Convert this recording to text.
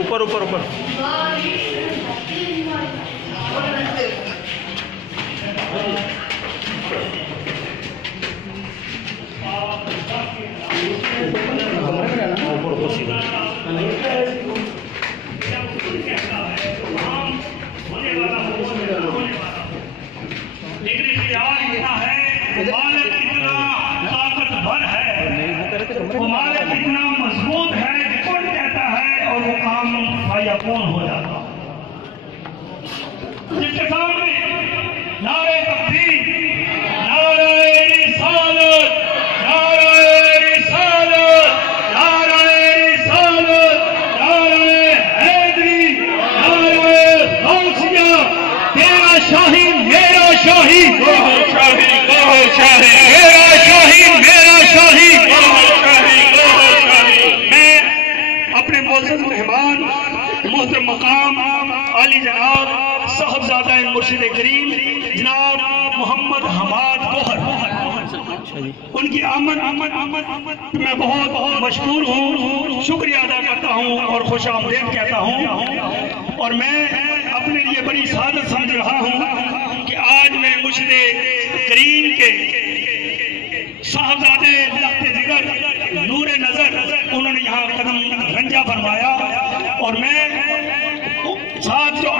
ऊपर ऊपर ऊपर ताकतवर है, तुम्हारे कितना मजबूत है, कौन कहता है और वो काम कौन हो जाता। जिसके सामने नारे तकबीर, नारे रिसालत, नारे रिसालत, नारे रिसालत, नारे हैदरी, नारे गौसिया, तेरा शाही मेरा शाही, शाही शाही, मेरा शाही मेरा शाही, शाही शाही। मैं अपने मोअज़्ज़ज़ मेहमान मोहतरम मकाम आली जनाब साहबजादा मुर्शिद करीम जनाब मोहम्मद हमाद गोहर, उनकी आमद मैं बहुत बहुत मशहूर हूँ, शुक्रिया अदा करता हूँ और खुश आमदेद कहता हूँ। और मैं अपने लिए बड़ी सादत समझ रहा हूँ कि आज मेरे मुर्शिद करीम के साहबजादे लख्ते जिगर नूरे नजर उन्होंने यहाँ कदम रंजा फरमाया और मैं साथ जो